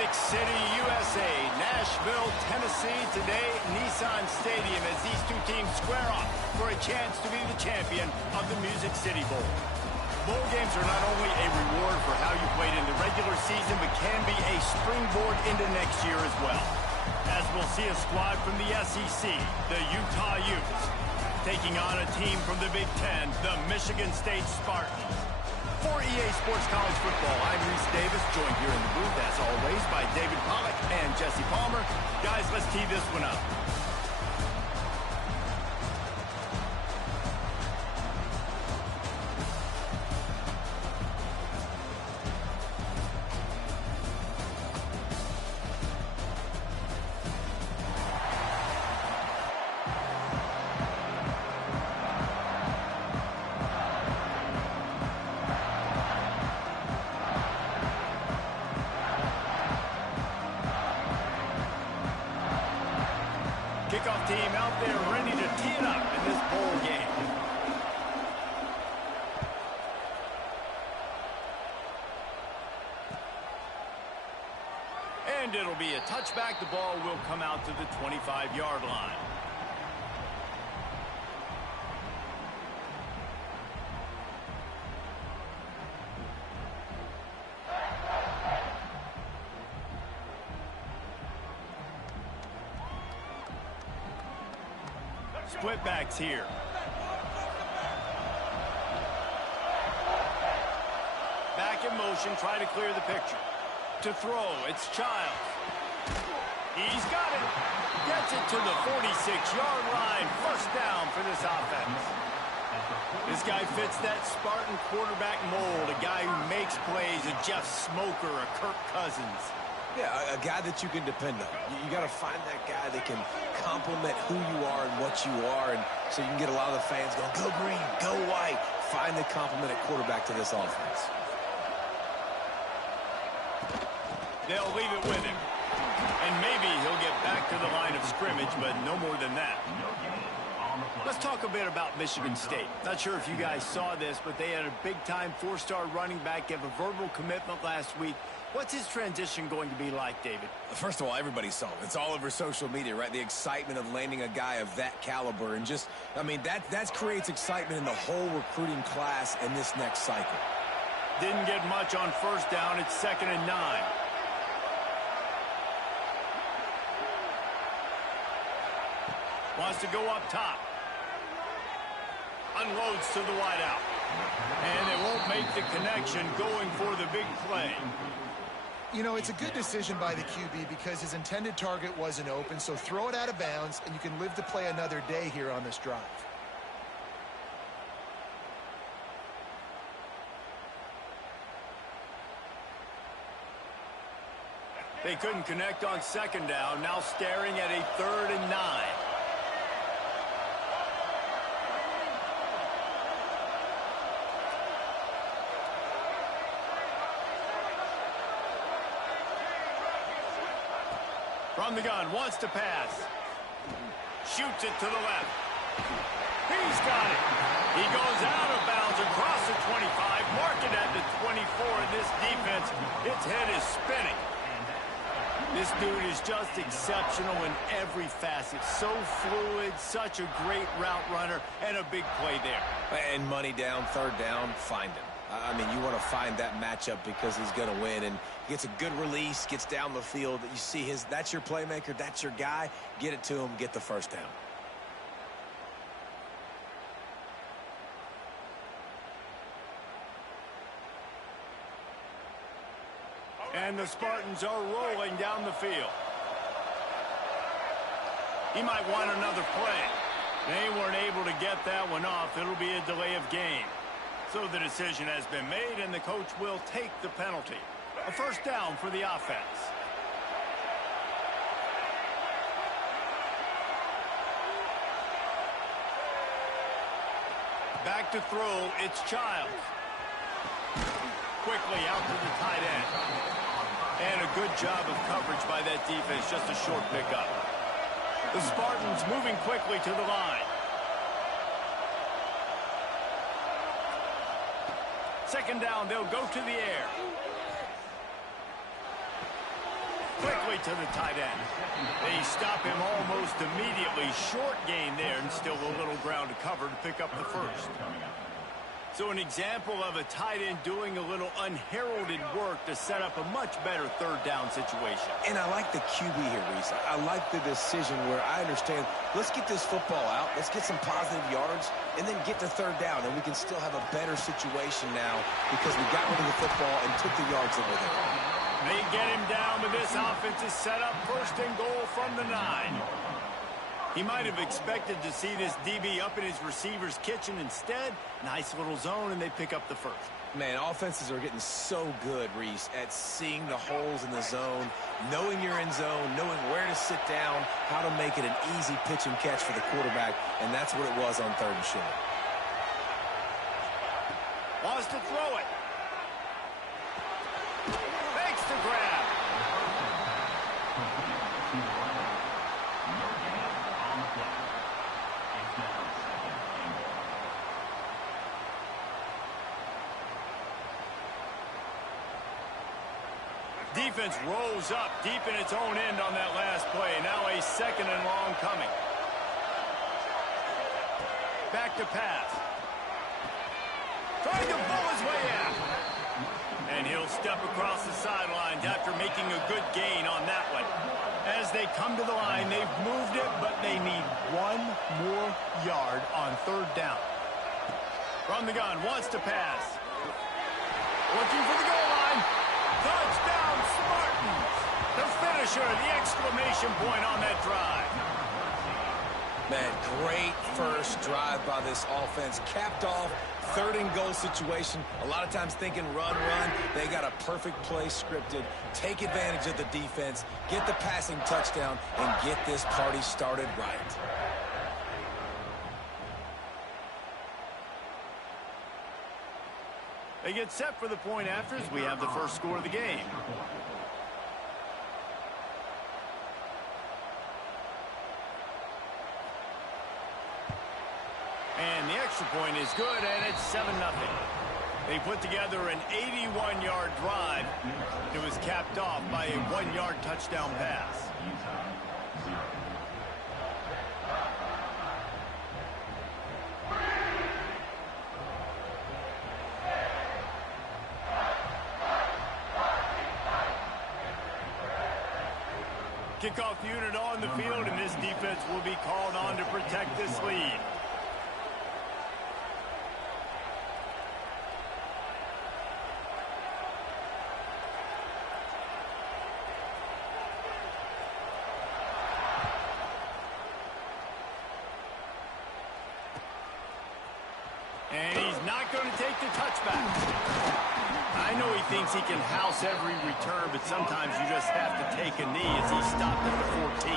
Music City, USA, Nashville, Tennessee. Today, Nissan Stadium as these two teams square off for a chance to be the champion of the Music City Bowl. Bowl games are not only a reward for how you played in the regular season, but can be a springboard into next year as well. As we'll see a squad from the SEC, the Utah Utes, taking on a team from the Big Ten, the Michigan State Spartans. For EA Sports College Football, I'm Reese Davis, joined here in the booth, as always, by David Pollack and Jesse Palmer. Guys, let's tee this one up. Kickoff team out there ready to tee it up in this bowl game. And it'll be a touchback. The ball will come out to the 25-yard line. Split backs here. Back in motion, try to clear the picture. To throw, it's Childs. He's got it. Gets it to the 46-yard line. First down for this offense. This guy fits that Spartan quarterback mold. A guy who makes plays, a Jeff Smoker, a Kirk Cousins. Yeah, a guy that you can depend on. You got to find that guy that can complement who you are and what you are, and so you can get a lot of the fans going, go green, go white. Find the complement at quarterback to this offense. They'll leave it with him. And maybe he'll get back to the line of scrimmage, but no more than that. Let's talk a bit about Michigan State. Not sure if you guys saw this, but they had a big-time four-star running back give a verbal commitment last week. What's his transition going to be like, David? First of all, everybody saw it. It's all over social media, right? The excitement of landing a guy of that caliber. And just, I mean, that creates excitement in the whole recruiting class in this next cycle. Didn't get much on first down. It's 2nd and 9. Wants to go up top. Unloads to the wideout. And they won't make the connection going for the big play. You know, it's a good decision by the QB because his intended target wasn't open, so throw it out of bounds, and you can live to play another day here on this drive. They couldn't connect on 2nd down, now staring at a 3rd and 9. From the gun, wants to pass. Shoots it to the left. He's got it. He goes out of bounds across the 25, mark it at the 24, and this defense, its head is spinning. This dude is just exceptional in every facet. So fluid, such a great route runner, and a big play there. And money down, 3rd down, find him. I mean, you want to find that matchup because he's going to win, and gets a good release, gets down the field. You see that's your playmaker, that's your guy. Get it to him, get the first down. And the Spartans are rolling down the field. He might want another play. They weren't able to get that one off. It'll be a delay of game. So the decision has been made, and the coach will take the penalty. A first down for the offense. Back to throw, it's Childs. Quickly out to the tight end. And a good job of coverage by that defense, just a short pickup. The Spartans moving quickly to the line. 2nd down, they'll go to the air. quickly to the tight end. They stop him almost immediately. Short gain there, and still a little ground to cover to pick up the first. So an example of a tight end doing a little unheralded work to set up a much better third down situation. And I like the QB here, Reese. I like the decision where I understand, let's get this football out, let's get some positive yards, and then get to third down, and we can still have a better situation now because we got rid of the football and took the yards that were there. They get him down, but this offense is set up first and goal from the 9. He might have expected to see this DB up in his receiver's kitchen. Instead, nice little zone, and they pick up the first. Man, offenses are getting so good, Reese, at seeing the holes in the zone, knowing you're in zone, knowing where to sit down, how to make it an easy pitch and catch for the quarterback, and that's what it was on 3rd and short. Wants to throw it. Makes the grab. Defense rolls up deep in its own end on that last play. Now a 2nd and long coming. Back to pass. Trying to pull his way out. And he'll step across the sidelines after making a good gain on that one. As they come to the line, they've moved it, but they need 1 more yard on 3rd down. From the gun, wants to pass. Looking for the goal line. Touchdown, Spartans! The finisher, the exclamation point on that drive. Man, great first drive by this offense. Capped off, 3rd and goal situation. A lot of times thinking run. They got a perfect play scripted. Take advantage of the defense, get the passing touchdown, and get this party started right. They get set for the point after as we have the first score of the game. And the extra point is good, and it's 7-0. They put together an 81-yard drive. It was capped off by a 1-yard touchdown pass. Kickoff unit on the field, and this defense will be called on to protect this lead. And he's not going to take the touchback. I know he thinks he can house every return, but sometimes you just have to take a knee as he stopped at the 14.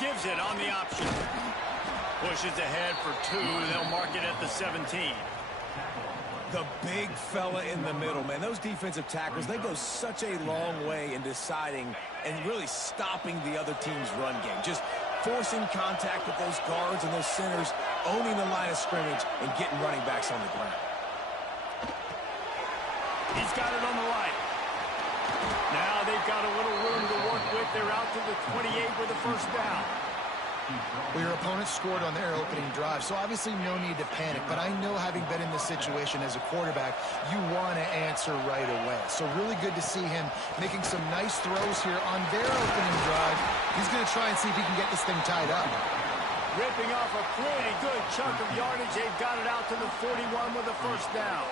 Gives it on the option. Pushes ahead for 2. They'll mark it at the 17. The big fella in the middle, man. Those defensive tackles, they go such a long way in deciding and really stopping the other team's run game. Just forcing contact with those guards and those centers, owning the line of scrimmage, and getting running backs on the ground. He's got it on the right. Now they've got a little room to work with. They're out to the 28 with a first down. Well, your opponent scored on their opening drive, so obviously no need to panic. But I know, having been in this situation as a quarterback, you want to answer right away. So really good to see him making some nice throws here on their opening drive. He's going to try and see if he can get this thing tied up. Ripping off a pretty good chunk of yardage. They've got it out to the 41 with a first down.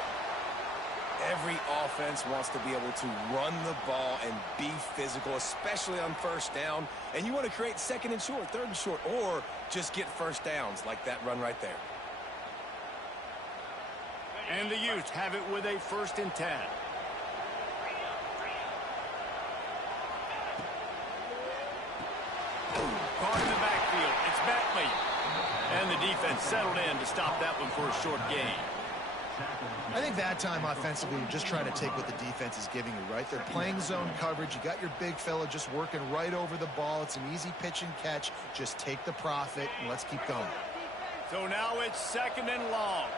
Every offense wants to be able to run the ball and be physical, especially on first down. And you want to create 2nd and short, 3rd and short, or just get first downs like that run right there. And the Utes have it with a 1st and 10. Caught in the backfield. It's Bentley. And the defense settled in to stop that one for a short gain. I think that time offensively, you're just trying to take what the defense is giving you, right? They're playing zone coverage. You got your big fella just working right over the ball. It's an easy pitch and catch. Just take the profit and let's keep going. So now it's 2nd and long.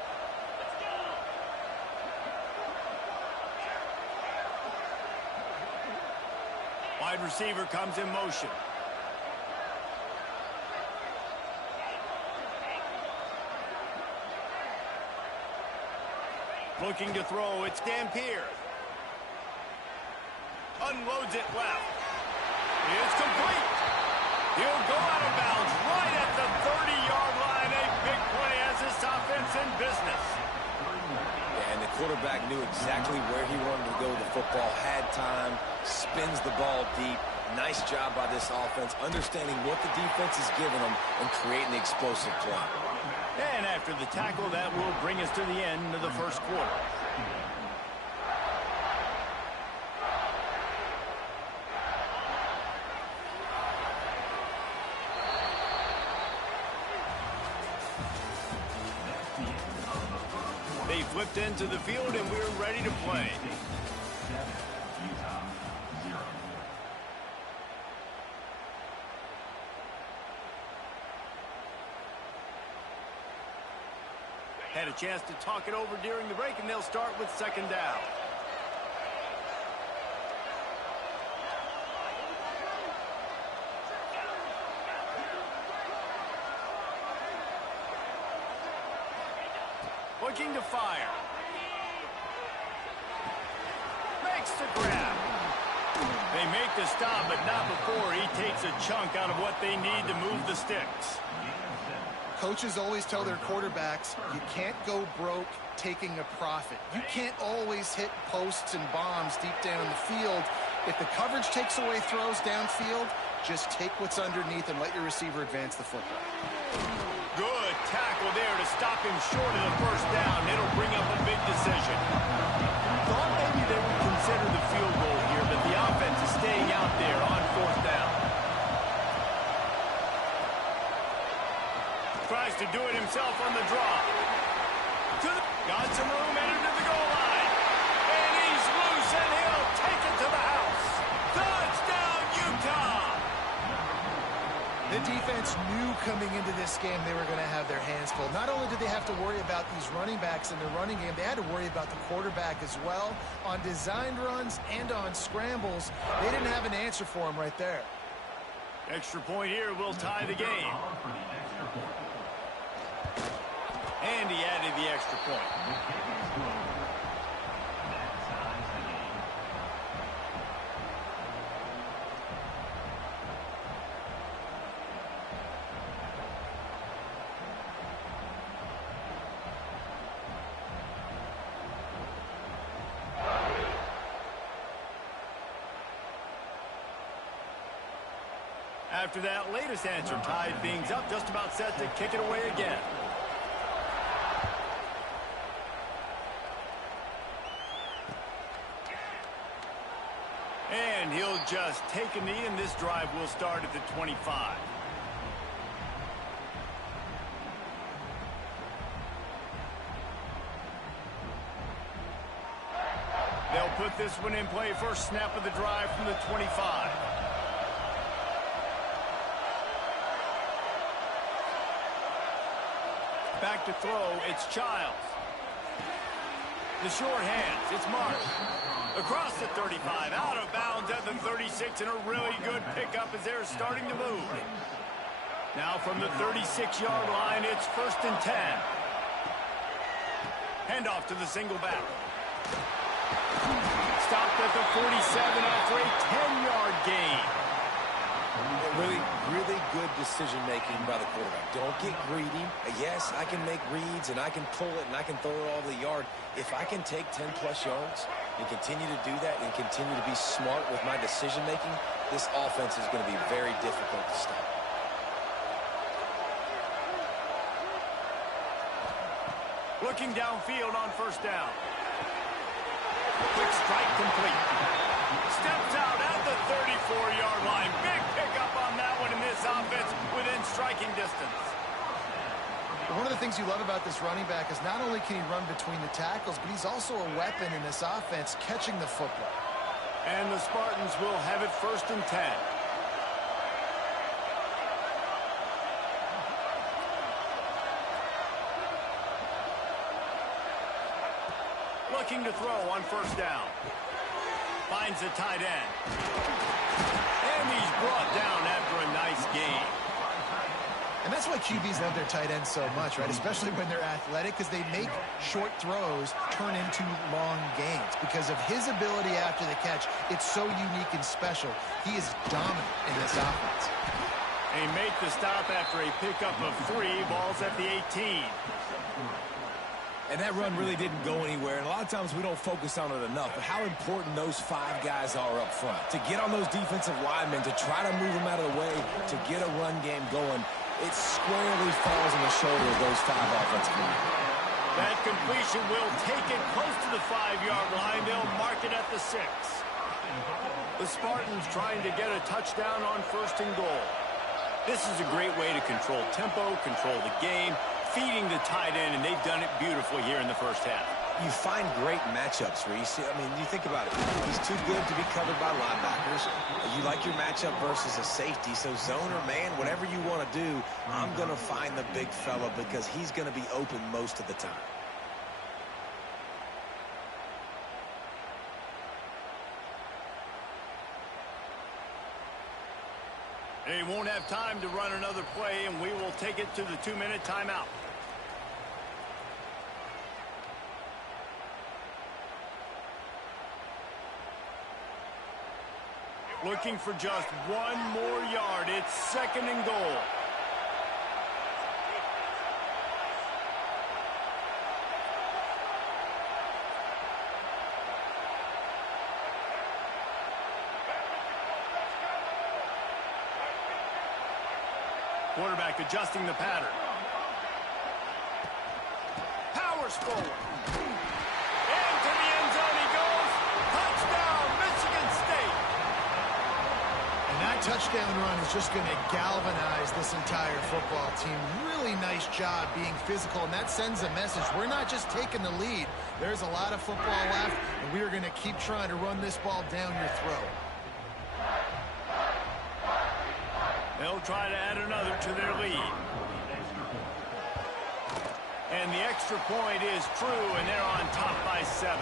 Wide receiver comes in motion. Looking to throw, it's Dampier. Unloads it left. It's complete. He'll go out of bounds right at the 30-yard line. A big play as this offense in business. Yeah, and the quarterback knew exactly where he wanted to go with the football, had time, spins the ball deep. Nice job by this offense, understanding what the defense is giving them and creating the explosive play. And after the tackle, that will bring us to the end of the first quarter. They flipped into the field, and we're ready to play. Had a chance to talk it over during the break, and they'll start with 2nd down. Looking to fire. Makes the grab. They make the stop, but not before he takes a chunk out of what they need to move the sticks. Coaches always tell their quarterbacks, you can't go broke taking a profit. You can't always hit posts and bombs deep down the field. If the coverage takes away throws downfield, just take what's underneath and let your receiver advance the football. Good tackle there to stop him short of the 1st down. It'll bring up a big decision. Thought maybe they would consider the field goal here, but the offense is staying out there on 4th down. Tries to do it himself on the draw. Got some room, entered to the goal line. And he's loose, and he'll take it to the house. Touchdown, Utah! The defense knew coming into this game they were going to have their hands full. Not only did they have to worry about these running backs in the running game, they had to worry about the quarterback as well. On designed runs and on scrambles, they didn't have an answer for him right there. Extra point here will tie the game. And he added the extra point. After that latest answer tied things up, just about set to kick it away again. And he'll just take a knee, and this drive will start at the 25. They'll put this one in play. First snap of the drive from the 25. Back to throw, it's Childs. The short hands, it's Mark. Across the 35, out of bounds at the 36, and a really good pickup as they're starting to move. Now from the 36-yard line, it's 1st and 10. Handoff to the single back. Stopped at the 47 after a 10-yard gain. Really good decision-making by the quarterback. Don't get greedy. Yes, I can make reads, and I can pull it, and I can throw it all the yard. If I can take 10-plus yards and continue to do that and continue to be smart with my decision-making, this offense is going to be very difficult to stop. Looking downfield on 1st down. Quick strike complete. Steps out at the 34-yard line. Big pickup on that one, in this offense within striking distance. One of the things you love about this running back is not only can he run between the tackles, but he's also a weapon in this offense catching the football. And the Spartans will have it 1st and 10. Looking to throw on 1st down. Finds the tight end. And he's brought down after a nice gain. And that's why QBs love their tight ends so much, right? Especially when they're athletic, because they make short throws turn into long gains. Because of his ability after the catch, it's so unique and special. He is dominant in this offense. They make the stop after a pickup of 3 balls at the 18. And that run really didn't go anywhere. And a lot of times we don't focus on it enough. But how important those 5 guys are up front. To get on those defensive linemen, to try to move them out of the way, to get a run game going, it squarely falls on the shoulder of those 5 offensive linemen. That completion will take it close to the 5-yard line. They'll mark it at the 6. The Spartans trying to get a touchdown on 1st and goal. This is a great way to control tempo, control the game, feeding the tight end, and they've done it beautifully here in the 1st half. You find great matchups where you see, I mean, you think about it. He's too good to be covered by linebackers. You like your matchup versus a safety. So zone or man, whatever you want to do, I'm going to find the big fella because he's going to be open most of the time. They won't have time to run another play, and we will take it to the 2-minute timeout. Looking for just 1 more yard. It's 2nd and goal. Quarterback adjusting the pattern. Powers forward. Into the end zone he goes. Touchdown, Michigan State. And that touchdown run is just going to galvanize this entire football team. Really nice job being physical, and that sends a message. We're not just taking the lead. There's a lot of football left, and we are going to keep trying to run this ball down your throat. They'll try to add another to their lead. And the extra point is true, and they're on top by 7.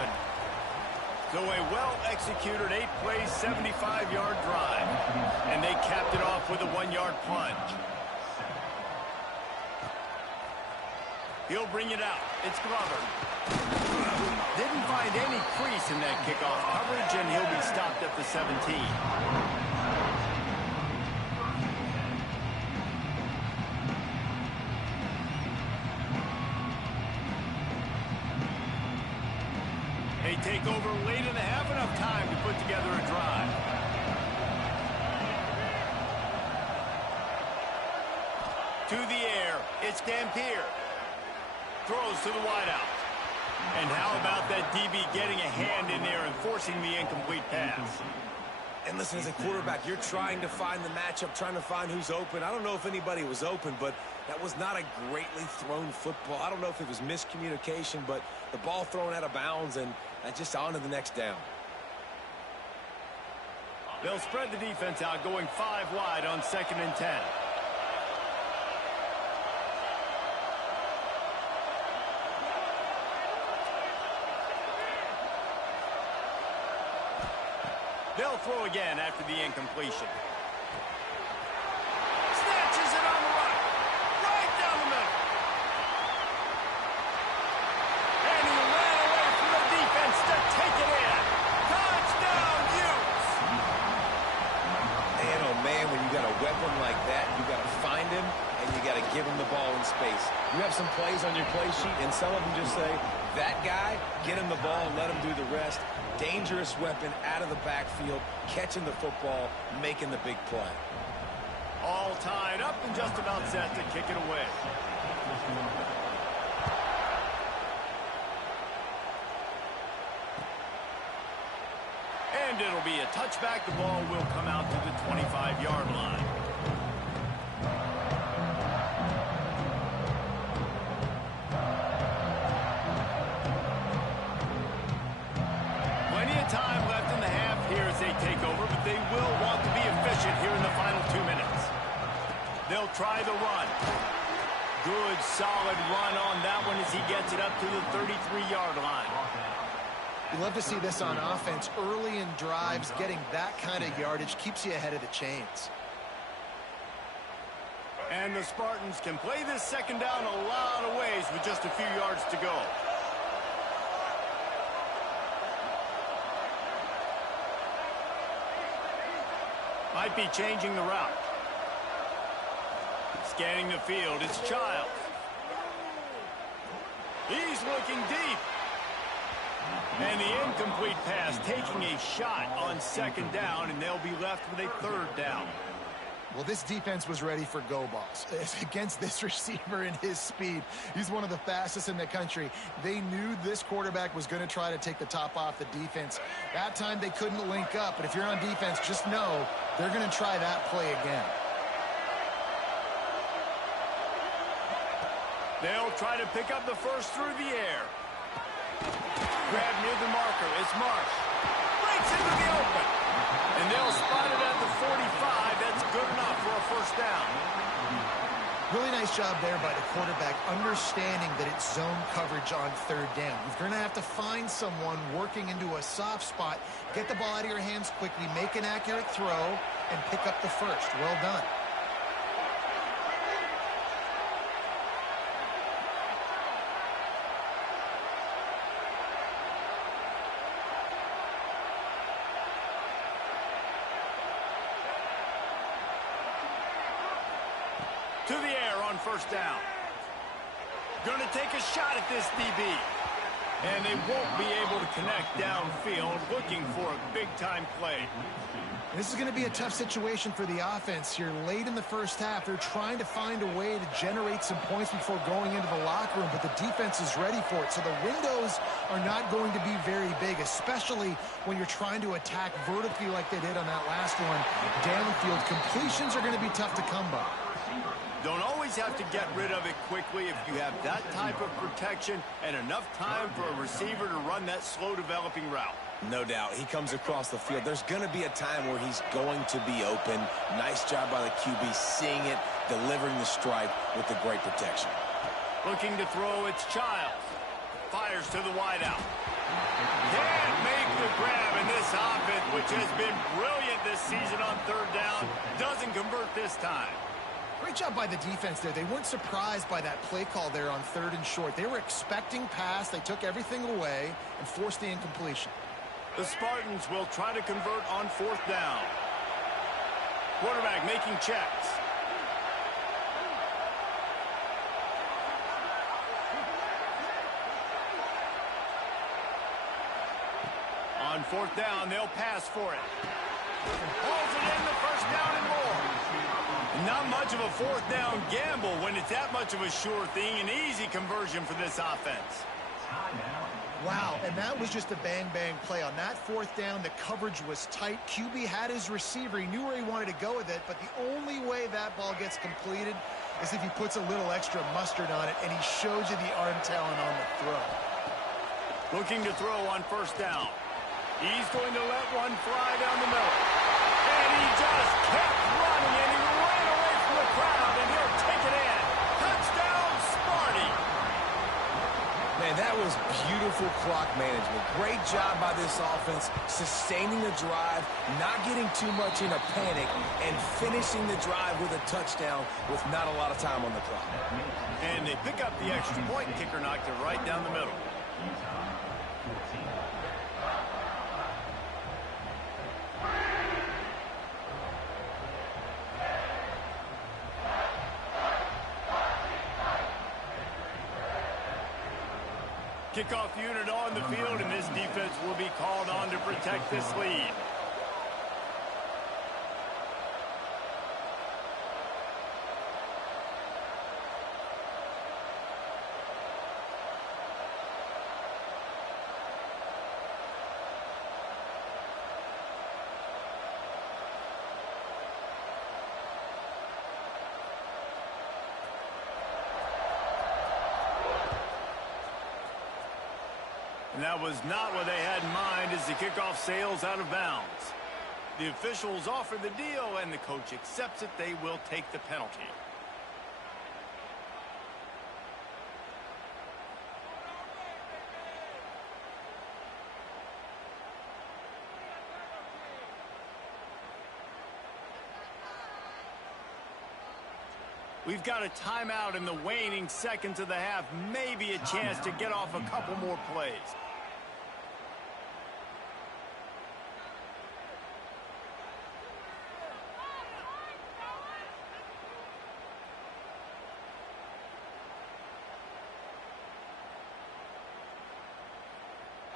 So a well-executed 8-play, 75-yard drive. And they capped it off with a 1-yard plunge. He'll bring it out. It's Glover. Didn't find any crease in that kickoff coverage, and he'll be stopped at the 17. They take over late in the half, enough time to put together a drive. To the air, it's Dampier. Throws to the wideout. And how about that DB getting a hand in there and forcing the incomplete pass? And listen, as a quarterback, you're trying to find the matchup, trying to find who's open. I don't know if anybody was open, but that was not a greatly thrown football. I don't know if it was miscommunication, but the ball thrown out of bounds and just on to the next down. They'll spread the defense out, going 5 wide on 2nd and 10. They'll throw again after the incompletion. Snatches it on the right. Right down the middle. And he ran away from the defense to take it in. Touchdown, Utes. Man, oh man, when you got a weapon like that, you got to find him and you got to give him the ball in space. You have some plays on your play sheet, and some of them just say, that guy, get him the ball, let him do the rest. Dangerous weapon out of the backfield, catching the football, making the big play. All tied up and just about set to kick it away. And it'll be a touchback. The ball will come out to the 25-yard line. good, solid run on that one as he gets it up to the 33-yard line. You love to see this on offense. Early in drives, getting that kind of yardage keeps you ahead of the chains. And the Spartans can play this second down a lot of ways with just a few yards to go. Might be changing the route. Scanning the field, it's Childs. He's looking deep. And the incomplete pass taking a shot on second down, and they'll be left with a third down. Well, this defense was ready for go balls. Against this receiver and his speed, he's one of the fastest in the country. They knew this quarterback was going to try to take the top off the defense. That time they couldn't link up, but if you're on defense, just know they're going to try that play again. They'll try to pick up the first through the air. Grab near the marker. It's Marsh. Breaks into the open. And they'll spot it at the 45. That's good enough for a first down. Really nice job there by the quarterback, understanding that it's zone coverage on third down. You're going to have to find someone working into a soft spot, get the ball out of your hands quickly, make an accurate throw, and pick up the first. Well done. To the air on first down. Going to take a shot at this DB. And they won't be able to connect downfield, looking for a big-time play. This is going to be a tough situation for the offense here. Late in the first half, they're trying to find a way to generate some points before going into the locker room, but the defense is ready for it. So the windows are not going to be very big, especially when you're trying to attack vertically like they did on that last one. Downfield completions are going to be tough to come by. Don't always have to get rid of it quickly if you have that type of protection and enough time for a receiver to run that slow-developing route. No doubt. He comes across the field. There's going to be a time where he's going to be open. Nice job by the QB seeing it, delivering the strike with the great protection. Looking to throw, it's Childs. Fires to the wideout. Can't make the grab, and this offense, which has been brilliant this season on third down, doesn't convert this time. Great job by the defense there. They weren't surprised by that play call there on third and short. They were expecting pass. They took everything away and forced the incompletion. The Spartans will try to convert on fourth down. Quarterback making checks. On fourth down, they'll pass for it. Holds it in, the first down and more. Not much of a fourth down gamble when it's that much of a sure thing. An easy conversion for this offense. Wow, and that was just a bang-bang play. On that fourth down, the coverage was tight. QB had his receiver. He knew where he wanted to go with it, but the only way that ball gets completed is if he puts a little extra mustard on it, and he shows you the arm talent on the throw. Looking to throw on first down. He's going to let one fly down the middle. And he just kept running, and he ran away from the crowd, and he'll take it in. Touchdown, Sparty. Man, that was beautiful clock management. Great job by this offense, sustaining the drive, not getting too much in a panic, and finishing the drive with a touchdown with not a lot of time on the clock. And they pick up the extra point. Kicker knocked it right down the middle. Kickoff unit on the field, and this defense will be called on to protect this lead. And that was not what they had in mind as the kickoff sails out of bounds. The officials offer the deal, and the coach accepts it. They will take the penalty. We've got a timeout in the waning seconds of the half. Maybe a chance to get off a couple more plays.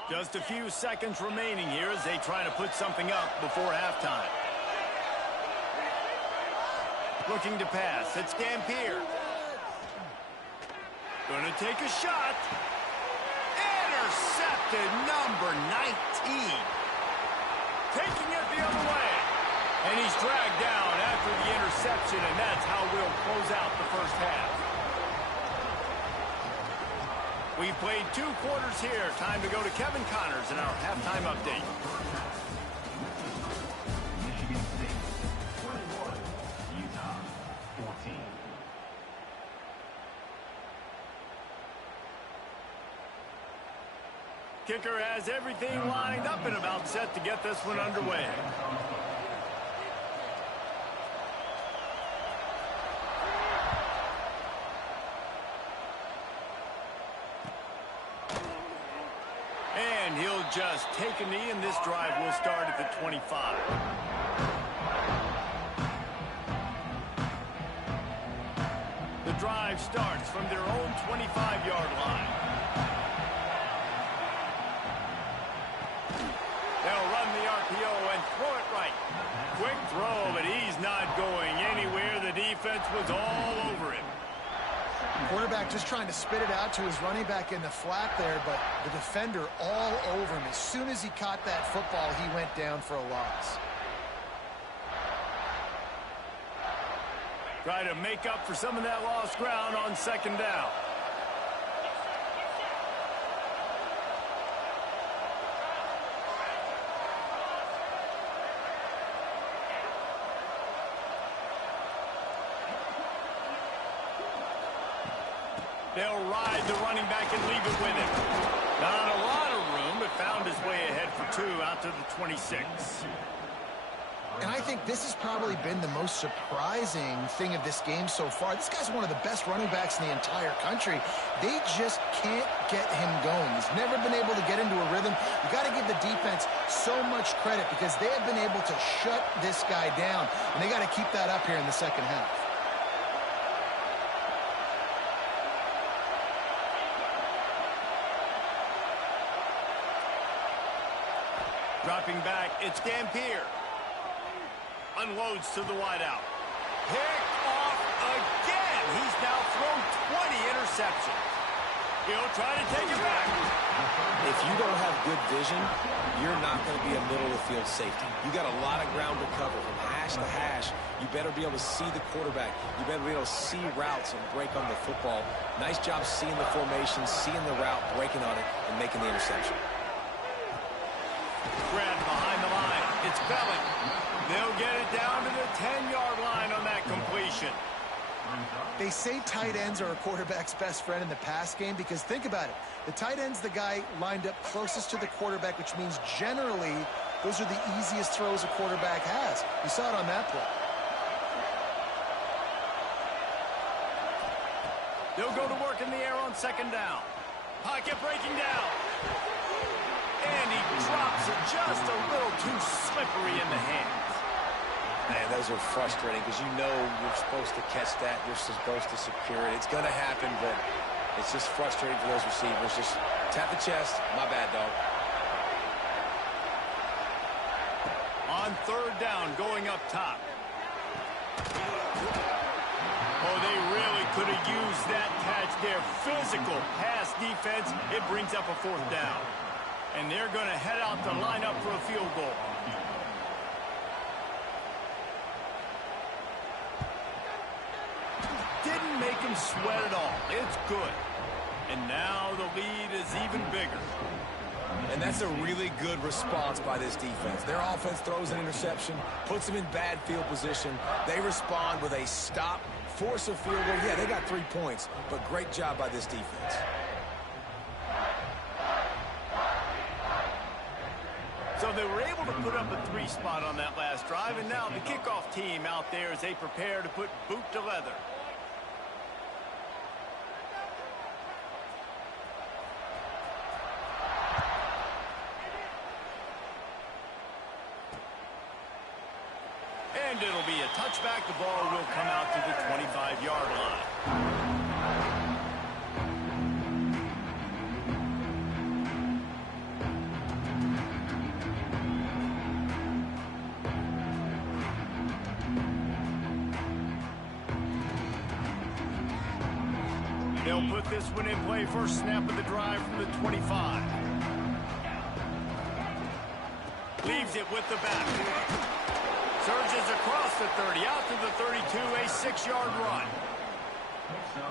Just a few seconds remaining here as they try to put something up before halftime. Looking to pass. It's Dampier. Going to take a shot. Intercepted, number 19. Taking it the other way. And he's dragged down after the interception, and that's how we'll close out the first half. We've played 2 quarters here. Time to go to Kevin Connors in our halftime update. Kicker has everything lined up and about set to get this one underway. And he'll just take a knee, and this drive will start at the 25. The drive starts from their own 25-yard line. They'll run the RPO and throw it right. Quick throw, but he's not going anywhere. The defense was all over him. Quarterback just trying to spit it out to his running back in the flat there, but the defender all over him. As soon as he caught that football, he went down for a loss. Try to make up for some of that lost ground on second down. They'll ride the running back and leave it with him. Not a lot of room, but found his way ahead for 2 out to the 26. And I think this has probably been the most surprising thing of this game so far. This guy's one of the best running backs in the entire country. They just can't get him going. He's never been able to get into a rhythm. You got to give the defense so much credit because they have been able to shut this guy down, and they got to keep that up here in the second half. Dropping back, it's Dampier. Unloads to the wideout. Picked off again. He's now thrown 20 interceptions. He'll try to take it back. If you don't have good vision, you're not going to be a middle-of-the-field safety. You got a lot of ground to cover from hash to hash. You better be able to see the quarterback. You better be able to see routes and break on the football. Nice job seeing the formation, seeing the route, breaking on it, and making the interception. Grabbed behind the line. It's Belling. They'll get it down to the 10-yard line on that completion. They say tight ends are a quarterback's best friend in the pass game because think about it. The tight end's the guy lined up closest to the quarterback, which means generally those are the easiest throws a quarterback has. You saw it on that play. They'll go to work in the air on second down. Pocket breaking down. And he drops it just a little too slippery in the hands. Man, those are frustrating because you know you're supposed to catch that. You're supposed to secure it. It's going to happen, but it's just frustrating for those receivers. Just tap the chest. My bad, dog. On third down, going up top. Oh, they really could have used that catch there. Physical pass defense. It brings up a fourth down. And they're going to head out to line up for a field goal. Didn't make him sweat at all. It's good. And now the lead is even bigger. And that's a really good response by this defense. Their offense throws an interception, puts them in bad field position. They respond with a stop, force a field goal. Yeah, they got 3 points, but great job by this defense. So they were able to put up a 3 spot on that last drive, and now the kickoff team out there as they prepare to put boot to leather. it'll be a touchback. The ball will come out to the 25-yard line. They'll put this one in play. First snap of the drive from the 25. Leaves it with the back. Surges across the 30, out to the 32, a 6-yard run.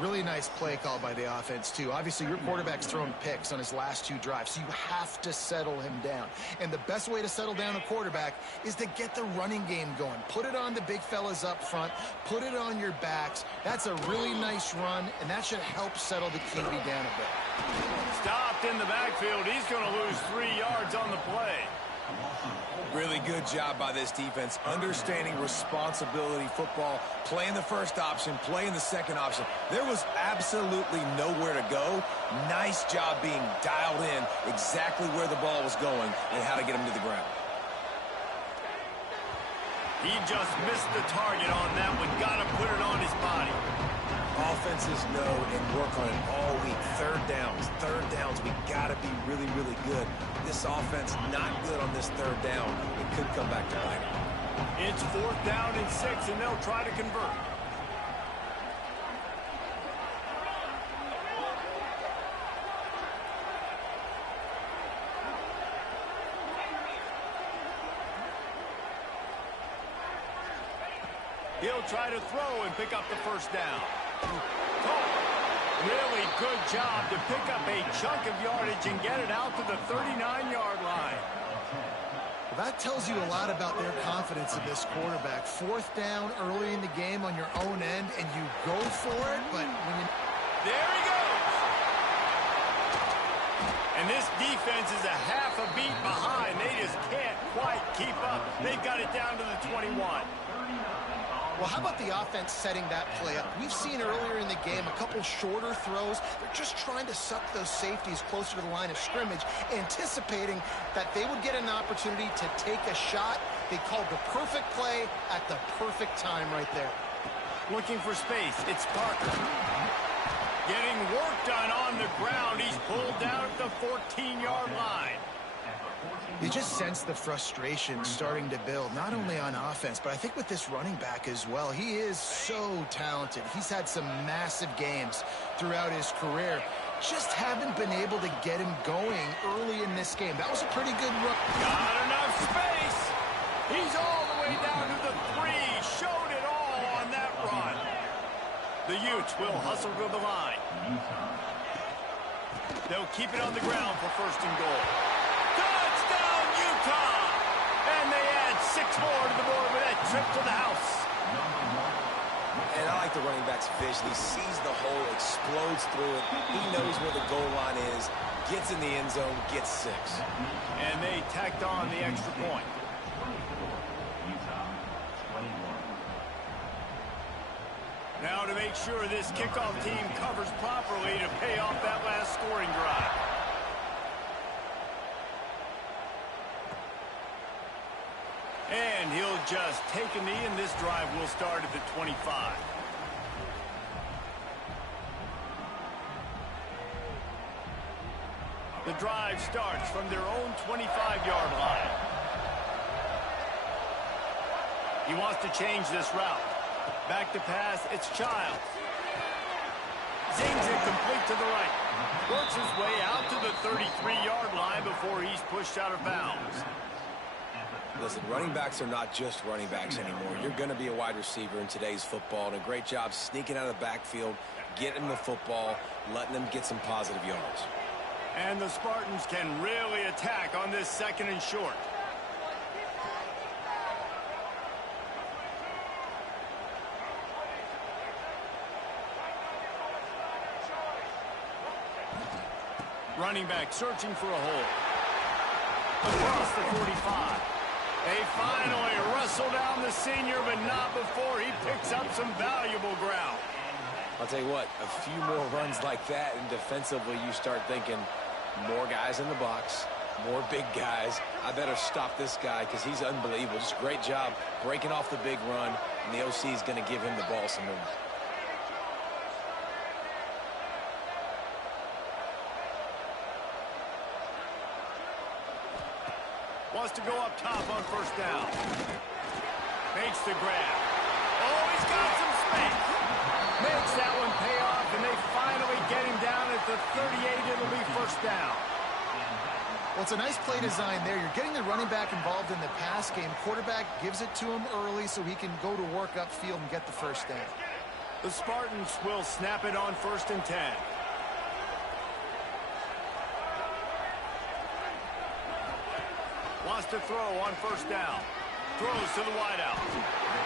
Really nice play call by the offense, too. Obviously, your quarterback's thrown picks on his last 2 drives, so you have to settle him down. And the best way to settle down a quarterback is to get the running game going. Put it on the big fellas up front. Put it on your backs. That's a really nice run, and that should help settle the QB down a bit. Stopped in the backfield. He's going to lose 3 yards on the play. Really good job by this defense, understanding responsibility football, playing the first option, playing the second option. There was absolutely nowhere to go. Nice job being dialed in exactly where the ball was going and how to get him to the ground. He just missed the target on that one. Got to put it on his body. Offenses know and work on it all week. Third downs. We got to be really, really good. This offense not good on this third down. It could come back to bite him. It's 4th down and 6, and they'll try to convert. He'll try to throw and pick up the first down. Really good job to pick up a chunk of yardage and get it out to the 39-yard line. Well, that tells you a lot about their confidence in this quarterback. 4th down early in the game on your own end, and you go for it, but when you... There he goes! And this defense is a half a beat behind. They just can't quite keep up. They've got it down to the 21. Well, how about the offense setting that play up? We've seen earlier in the game a couple shorter throws. They're just trying to suck those safeties closer to the line of scrimmage, anticipating that they would get an opportunity to take a shot. They called the perfect play at the perfect time right there. Looking for space. It's Parker. Getting work done on the ground. He's pulled down at the 14-yard line. You just sense the frustration starting to build, not only on offense, but I think with this running back as well. He is so talented. He's had some massive games throughout his career. Just haven't been able to get him going early in this game. That was a pretty good run. Got enough space. He's all the way down to the 3. Showed it all on that run. The Utes will hustle to the line. They'll keep it on the ground for 1st and goal. Touchdown, Utah! And they add 6 more to the board with that trip to the house. And I like the running back's vision. He sees the hole, explodes through it. He knows where the goal line is, gets in the end zone, gets 6. And they tacked on the extra point. Now to make sure this kickoff team covers properly to pay off that last scoring drive. And he'll just take a knee, and this drive will start at the 25. The drive starts from their own 25-yard line. He wants to change this route. Back to pass, it's Childs. Zings it complete to the right. Works his way out to the 33-yard line before he's pushed out of bounds. Listen, running backs are not just running backs anymore. You're going to be a wide receiver in today's football, and a great job sneaking out of the backfield, getting the football, letting them get some positive yards. And the Spartans can really attack on this 2nd and short. Running back searching for a hole. Across the 45. They finally wrestle down the senior, but not before he picks up some valuable ground. I'll tell you what, a few more runs like that, and defensively you start thinking more guys in the box, More big guys. I better stop this guy because he's unbelievable. Just a great job breaking off the big run, and the OC is going to give him the ball some movement. Wants to go up top on first down. Makes the grab. Oh, he's got some space. Makes that one pay off, and they finally get him down at the 38. It'll be first down. Well, it's a nice play design there. You're getting the running back involved in the pass game. Quarterback gives it to him early so he can go to work upfield and get the first down. The Spartans will snap it on 1st and 10. Wants to throw on first down. Throws to the wideout.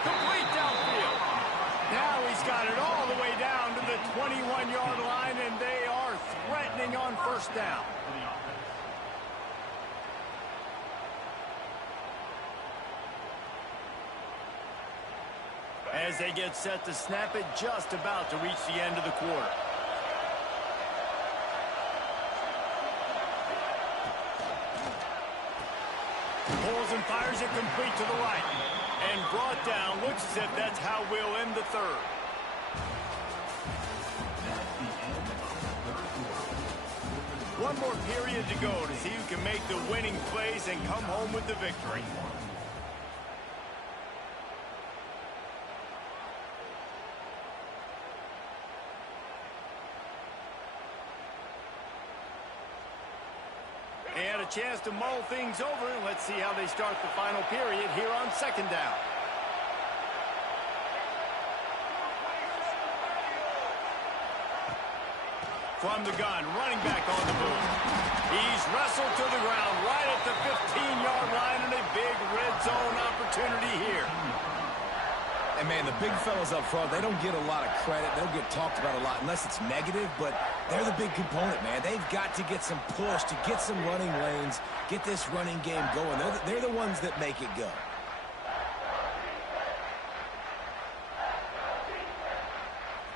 Complete downfield. Now he's got it all the way down to the 21-yard line, and they are threatening on first down. As they get set to snap it, just about to reach the end of the quarter. Pulls and fires it complete to the right. And brought down. Looks as if that's how we'll end the third. One more period to go to see who can make the winning plays and come home with the victory. And a chance to mull things over. Let's see how they start the final period here on second down. From the gun, running back on the move. He's wrestled to the ground right at the 15-yard line, and a big red zone opportunity here. And, man, the big fellas up front, they don't get a lot of credit. They don't get talked about a lot unless it's negative, but they're the big component, man. They've got to get some push to get some running lanes, get this running game going. They're the ones that make it go.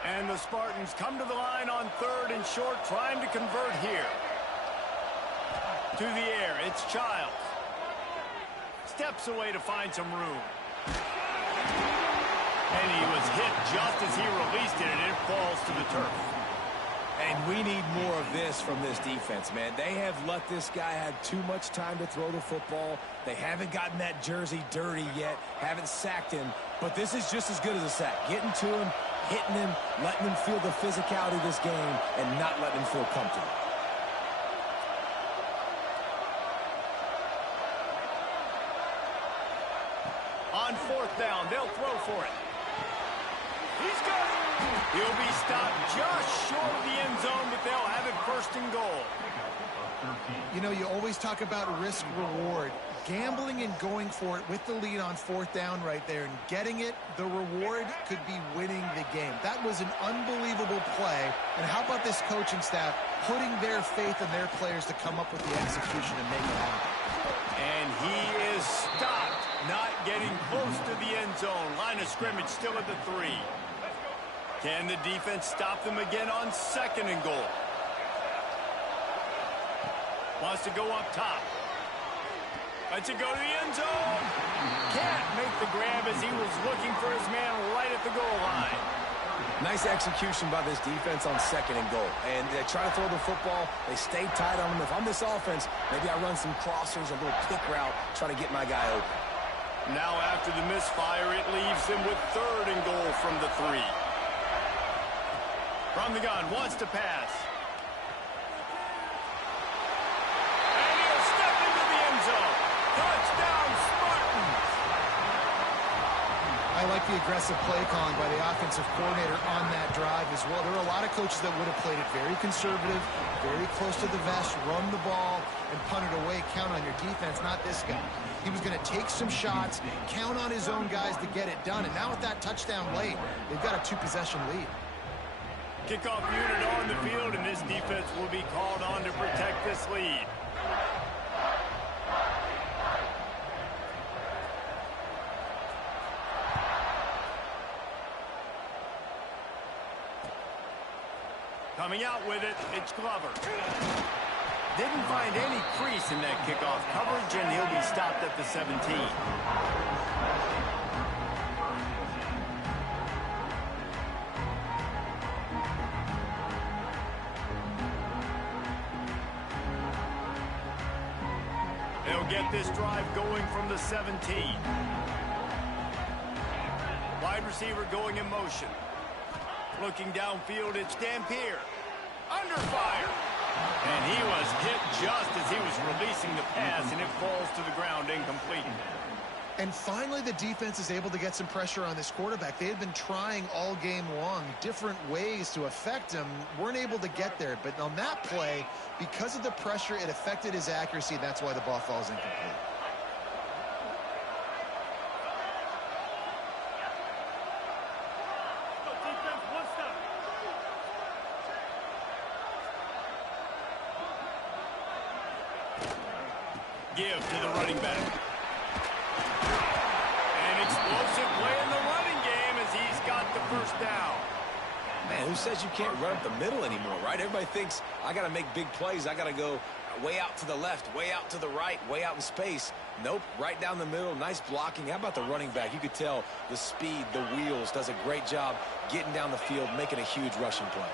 And the Spartans come to the line on 3rd and short, trying to convert here. To the air, it's Childs. Steps away to find some room. And he was hit just as he released it, and it falls to the turf. And we need more of this from this defense, man. They have let this guy have too much time to throw the football. They haven't gotten that jersey dirty yet, haven't sacked him. But this is just as good as a sack. Getting to him, hitting him, letting him feel the physicality of this game, and not letting him feel comfortable. On 4th down, they'll throw for it. He's got it. He'll be stopped just short of the end zone, but they'll have it 1st and goal. You know, you always talk about risk-reward. Gambling and going for it with the lead on 4th down right there and getting it, the reward could be winning the game. That was an unbelievable play. And how about this coaching staff putting their faith in their players to come up with the execution and make it happen? And he is stopped, not getting close to the end zone. Line of scrimmage still at the 3. Can the defense stop them again on 2nd and goal? Wants to go up top. Lets it go to the end zone. Can't make the grab as he was looking for his man right at the goal line. Nice execution by this defense on 2nd and goal. And they try to throw the football. They stay tight on him. If I'm this offense, maybe I run some crossers, a little pick route, try to get my guy open. Now after the misfire, it leaves them with 3rd and goal from the 3. From the gun, wants to pass. And he'll step into the end zone. Touchdown, Spartans! I like the aggressive play calling by the offensive coordinator on that drive as well. There are a lot of coaches that would have played it very conservative, very close to the vest, run the ball, and punt it away. Count on your defense, not this guy. He was going to take some shots, count on his own guys to get it done. And now with that touchdown late, they've got a 2-possession lead. Kickoff unit on the field, and this defense will be called on to protect this lead. Coming out with it, it's Glover. Didn't find any crease in that kickoff coverage, and he'll be stopped at the 17. They'll get this drive going from the 17. Wide receiver going in motion. Looking downfield, it's Dampier. Under fire. And he was hit just as he was releasing the pass, and it falls to the ground incomplete. And finally, the defense is able to get some pressure on this quarterback. They had been trying all game long different ways to affect him. Weren't able to get there. But on that play, because of the pressure, it affected his accuracy. That's why the ball falls incomplete. Give to the running back. An explosive play in the running game as he's got the first down. Man, who says you can't run up the middle anymore, right? Everybody thinks I got to make big plays. I got to go way out to the left, way out to the right, way out in space. Nope, right down the middle. Nice blocking. How about the running back? You could tell the speed, the wheels, does a great job getting down the field, making a huge rushing play.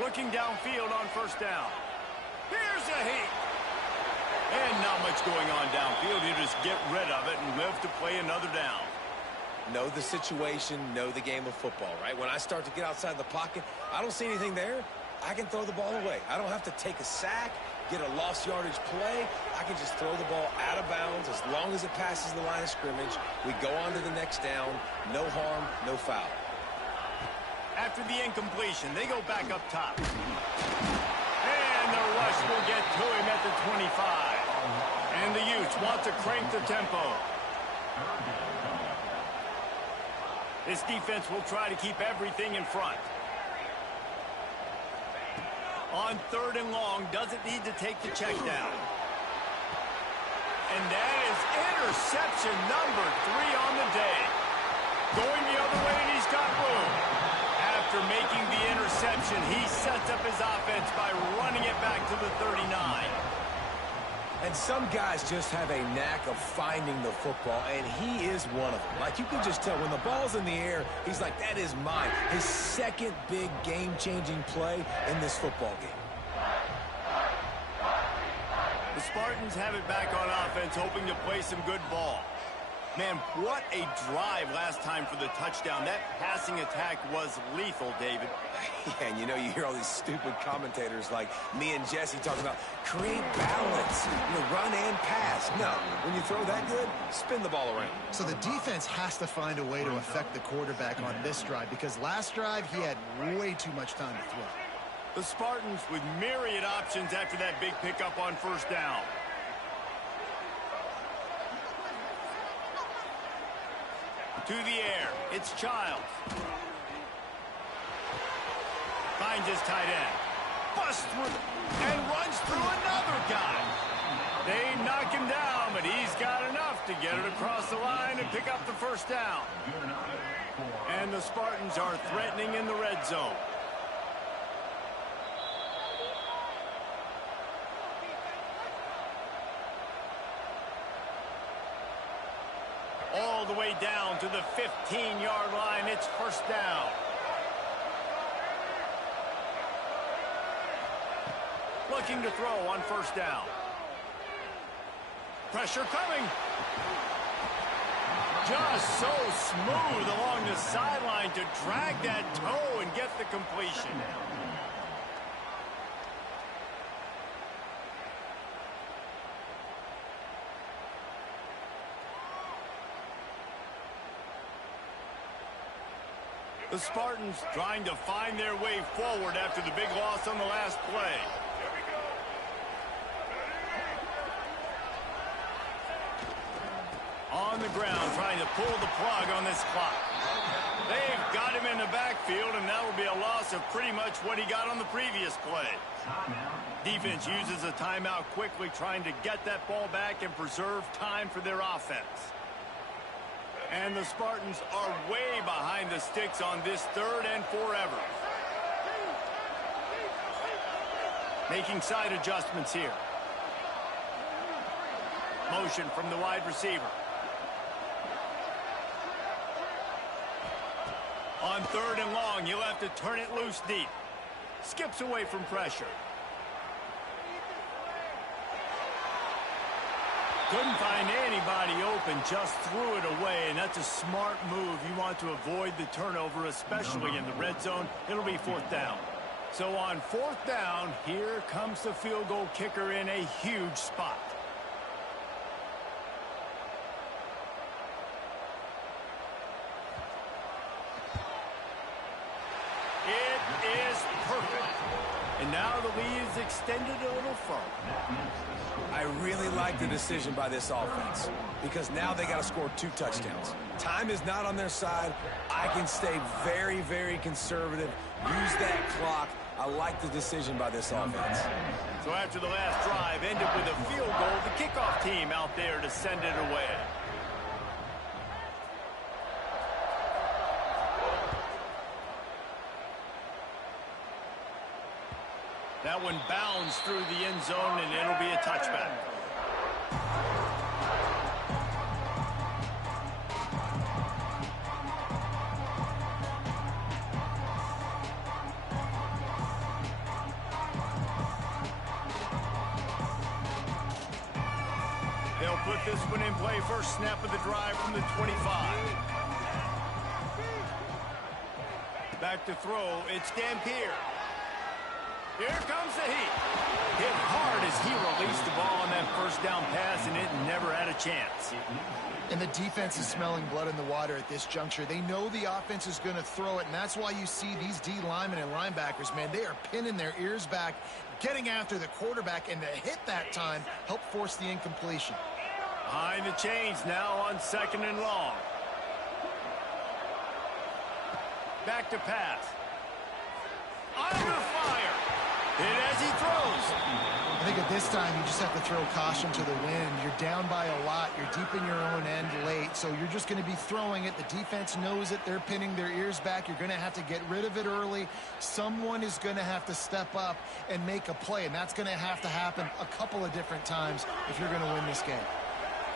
Looking downfield on first down. Here's a heat. And not much going on downfield. You just get rid of it and live to play another down. Know the situation, know the game of football, right? When I start to get outside the pocket, I don't see anything there. I can throw the ball away. I don't have to take a sack, get a lost yardage play. I can just throw the ball out of bounds as long as it passes the line of scrimmage. We go on to the next down. No harm, no foul. After the incompletion, they go back up top. And the rush will get to him at the 25. And the Utes want to crank the tempo. This defense will try to keep everything in front. On third and long, doesn't need to take the check down. And that is interception number 3 on the day. Going the other way, and he's got room. After making the interception, he sets up his offense by running it back to the 39. And some guys just have a knack of finding the football, and he is one of them. Like, you can just tell when the ball's in the air, he's like, that is mine. His second big game-changing play in this football game. The Spartans have it back on offense, hoping to play some good ball. Man, what a drive last time for the touchdown. That passing attack was lethal, David. Yeah, and you know, you hear all these stupid commentators like me and Jesse talking about create balance, run and pass. No, when you throw that good, spin the ball around. So the defense has to find a way to affect the quarterback on this drive, because last drive he had way too much time to throw. The Spartans with myriad options after that big pickup on first down. To the air, it's Childs. Finds his tight end. Busts through and runs through another guy. They knock him down, but he's got enough to get it across the line and pick up the first down. And the Spartans are threatening in the red zone. All the way down to the 15-yard line. It's first down. Looking to throw on first down. Pressure coming. Just so smooth along the sideline to drag that toe and get the completion. The Spartans trying to find their way forward after the big loss on the last play. On the ground, trying to pull the plug on this clock. They've got him in the backfield, and that will be a loss of pretty much what he got on the previous play. Defense uses a timeout quickly, trying to get that ball back and preserve time for their offense. And the Spartans are way behind the sticks on this 3rd and forever. Making side adjustments here. Motion from the wide receiver. On 3rd and long, you'll have to turn it loose deep. Skips away from pressure. Couldn't find anybody open, just threw it away, and that's a smart move. You want to avoid the turnover, especially in the red zone. It'll be 4th down. So on 4th down, here comes the field goal kicker in a huge spot. It is perfect. And now the lead is extended a little further. I really like the decision by this offense because now they got to score 2 touchdowns. Time is not on their side. I can stay very, very conservative. Use that clock. I like the decision by this offense. So after the last drive ended with a field goal, the kickoff team out there to send it away. That one bounds through the end zone, and it'll be a touchback. They'll put this one in play. First snap of the drive from the 25. Back to throw. It's Dampier. Here comes the heat. Hit hard as he released the ball on that first down pass, and it never had a chance. And the defense is smelling blood in the water at this juncture. They know the offense is going to throw it, and that's why you see these D linemen and linebackers, man, they are pinning their ears back, getting after the quarterback, and the hit that time helped force the incompletion. Behind the chains now on 2nd and long. Back to pass. Under fire. Hit as he throws. I think at this time you just have to throw caution to the wind. You're down by a lot. You're deep in your own end late, so you're just going to be throwing it. The defense knows it. They're pinning their ears back. You're going to have to get rid of it early. Someone is going to have to step up and make a play, and that's going to have to happen a couple of different times if you're going to win this game.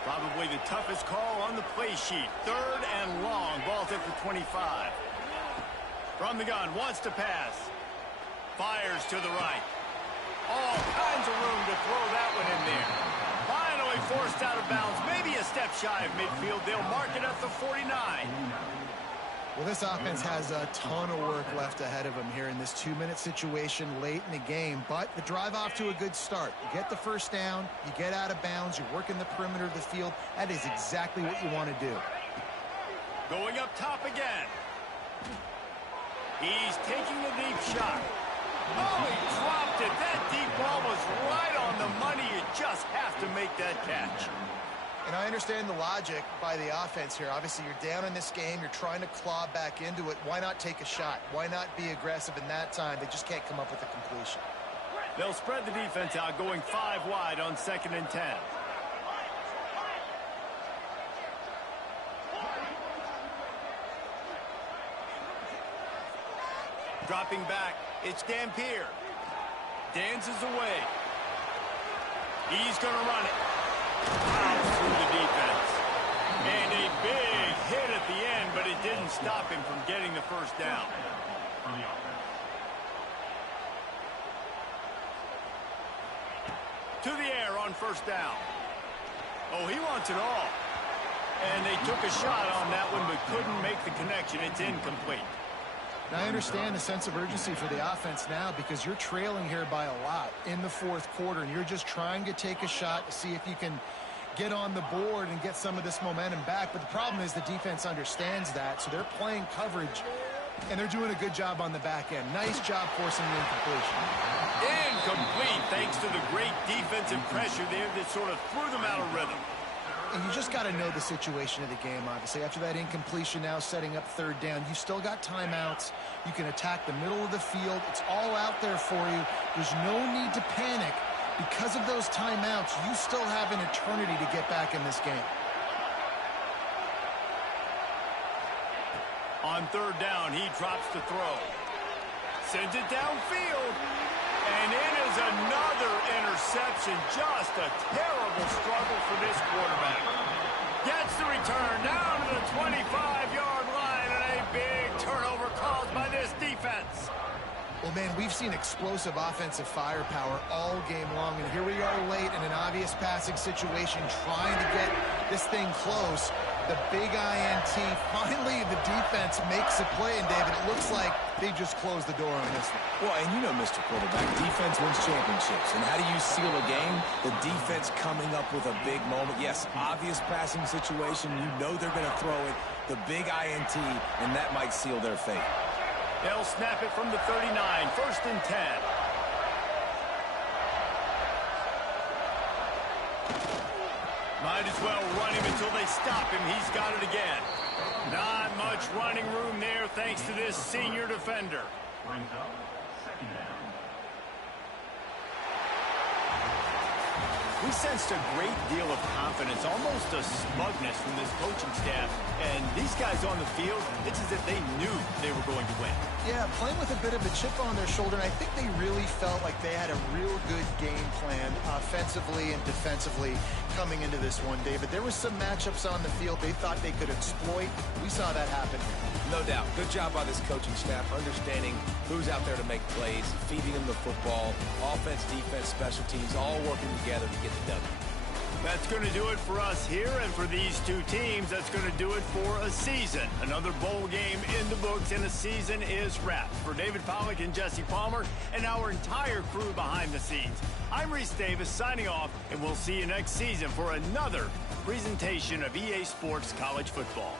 Probably the toughest call on the play sheet. 3rd and long. Ball's at the 25. From the gun, wants to pass. Fires to the right. All kinds of room to throw that one in there. Finally forced out of bounds. Maybe a step shy of midfield. They'll mark it at the 49. Well, this offense has a ton of work left ahead of them here in this 2-minute situation late in the game. But the drive off to a good start. You get the first down. You get out of bounds. You're working the perimeter of the field. That is exactly what you want to do. Going up top again. He's taking a deep shot. Oh, he dropped it. That deep ball was right on the money. You just have to make that catch. And I understand the logic by the offense here. Obviously, you're down in this game. You're trying to claw back into it. Why not take a shot? Why not be aggressive in that time? They just can't come up with a completion. They'll spread the defense out, going 5 wide on 2nd and 10. Dropping back, it's Dampier. Dances away. He's going to run it. Plows through the defense. And a big hit at the end, but it didn't stop him from getting the first down. To the air on 1st down. Oh, he wants it all. And they took a shot on that one, but couldn't make the connection. It's incomplete. Now, I understand the sense of urgency for the offense now because you're trailing here by a lot in the 4th quarter, and you're just trying to take a shot to see if you can get on the board and get some of this momentum back. But the problem is the defense understands that, so they're playing coverage, and they're doing a good job on the back end. Nice job forcing the incompletion. Incomplete, thanks to the great defensive pressure there that sort of threw them out of rhythm. And you just got to know the situation of the game, obviously. After that incompletion now setting up 3rd down, you've still got timeouts. You can attack the middle of the field. It's all out there for you. There's no need to panic. Because of those timeouts, you still have an eternity to get back in this game. On 3rd down, he drops the throw. sends it downfield. And it is another interception. Just a terrible struggle for this quarterback. Gets the return down to the 25-yard line, and a big turnover caused by this defense. Well, man, we've seen explosive offensive firepower all game long, and here we are late in an obvious passing situation trying to get this thing close. The big INT, finally the defense makes a play, and David, it looks like they just closed the door on this one. Well, and you know, Mr. Quarterback, defense wins championships. And how do you seal a game? The defense coming up with a big moment. Yes, obvious passing situation. You know they're going to throw it. The big INT, and that might seal their fate. They'll snap it from the 39, 1st and 10. Might as well run him until they stop him. He's got it again. Not much running room there thanks to this senior defender. Brings up 2nd down. We sensed a great deal of confidence, almost a smugness from this coaching staff. And these guys on the field, it's as if they knew they were going to win. Yeah, playing with a bit of a chip on their shoulder, and I think they really felt like they had a real good game plan offensively and defensively coming into this one, David. There was some matchups on the field they thought they could exploit. We saw that happen. No doubt. Good job by this coaching staff, understanding who's out there to make plays, feeding them the football, offense, defense, special teams, all working together to get the W. That's going to do it for us here, and for these two teams, that's going to do it for a season. Another bowl game in the books, and a season is wrapped. For David Pollack and Jesse Palmer and our entire crew behind the scenes, I'm Reese Davis signing off, and we'll see you next season for another presentation of EA Sports College Football.